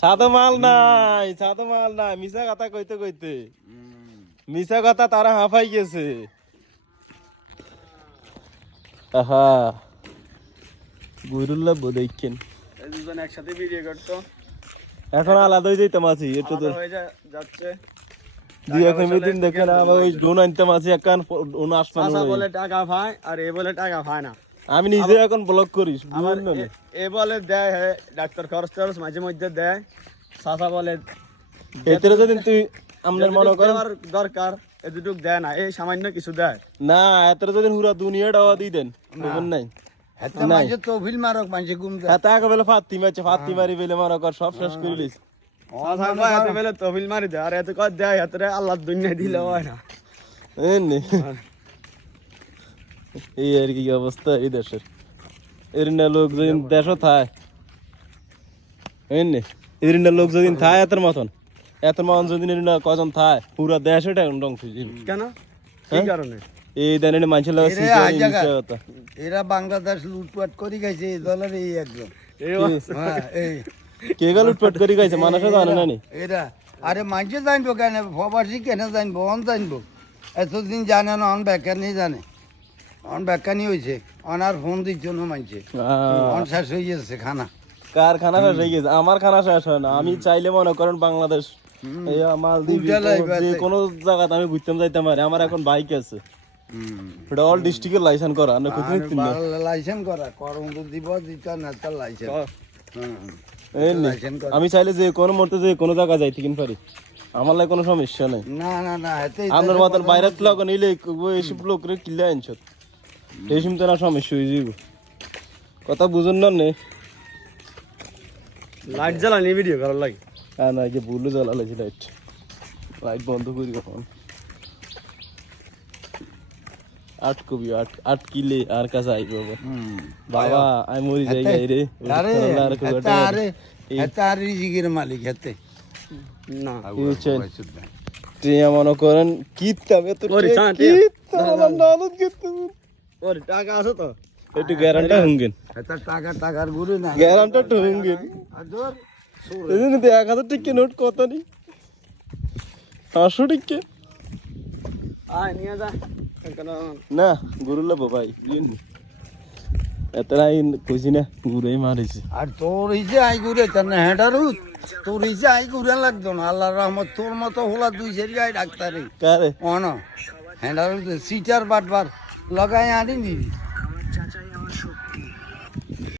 সাদা মাল নাই। সাদা মাল নাই মিশা কথা কইতে কইতে। মিশা কথা তারা হাফাই গেছে। আহা। বুইরুল্লাহ বদেইকেন দুজন একসাথে ভিডিও করতো। এখন আলাদা হয়ে যাইতাম আছি একটু তো আলাদা হয়ে যা- যাচ্ছে। দুই এক দিন দেখে আমি ওই ড্রোন আনতাম আছি এখন ওন আসমান বলে টাকা পায় আর এ বলে টাকা পায় না। আমি নিজে এখন ব্লক করিস আবার বুঝলেন? এ- বলে দেয় হে, ডাক্তার খরচ টরচ মাঝে মধ্যে দেয়। চাচা বলে এতে যদি তুই আমাদের মনে কর দরকার এতটুক দেয় না। এই সামান্য কিছু দেয়। না এত যদি পুরা দুনিয়াটা দিয়ে দেন খবর নাই? করে কয় দেয় এত আল্লাহ দুনিয়া দিলে হয় না। এই আর কি অবস্থা এই দেশের এর না লোক যদি দেশ থায় এমনি এর না লোক যদি থায় এতের মতন। এত মতন যদি এর না কজন থায় পুরা ধ্বংস হয়ে যাবে কেন? কি কারণে? এই দেন মানুষের লাগে এরে বাংলাদেশ লুটপাট করে গেছে এই দলের এই একজন। এই হ্যাঁ কে গেল উৎপট করে গাইছে মানুষে জানে না নি? এরা আরে মাঝে জানব কেন? প্রবাসী কেন জানব? অন জানব? এতদিন জানে না অন ব্যাখ্যানি জানে। অন ব্যাখ্যানি হয়েছে ফোন না মানছে অন শেষ হয়ে যাচ্ছে খানা। কার খানা শেষ হয়ে গেছে? আমার খানা শেষ হয় না। আমি চাইলে মনে করেন বাংলাদেশ এই মালদ্বীপ যে কোনো জায়গাতে আমি ঘুরতাম যাইতাম পারি আমার এখন বাইক আছে। এটা অল ডিস্ট্রিক্টের লাইসেন্স করা না কোথায় লাইসেন্স করা করম দিব দিতে না তার লাইসেন্স আমি চাইলে যে কোনো মুহূর্তে যে কোনো জায়গা যাইতে কিন পারি। আমার লাগে কোনো সমস্যা নাই। না না না আপনার মতন বাইরে লোক নিলে এসব লোক কিনলে আনছ এই সময় তো না সমস্যা হয়ে যাব কথা বুঝুন না নে লাইট জ্বালানি ভিডিও করার লাগে। আর না যে ভুলে জ্বালালেছি লাইট লাইট বন্ধ করি কখন? আট কবি আট আট কিলে আর কাছে আইব বাবা আমি মরি যাই গাই রে আরে আর রিজিকের মালিক এতে না। টিয়া মনে করেন কিতাম এত ওরে, চা, টিয়া। ওর টাকা আছে তো? একটু গ্যারান্টা হুঙ্গেন। এতে টাকা টাকার গুরু না। গ্যারান্টা একটু হুঙ্গেন। আর ধর, এই জন্য তো এক হাজার টিকে নোট কত নি? পাঁচশো টিকে আয় নিয়ে যা। কেন না গরু লাবো ভাই এতটাই কইছি না ঘুরেই মারিছে। আর তোর হিসে আই ঘুরে তার না হেঁটারু তোর হিসে আই ঘুরে লাগতো না আল্লাহ রহমত তোর মতো হলা দুই সেরি আই ডাক্তারে। কারে? অন হেঁটারু সিটার বাটবার। લગાય આડી દીધી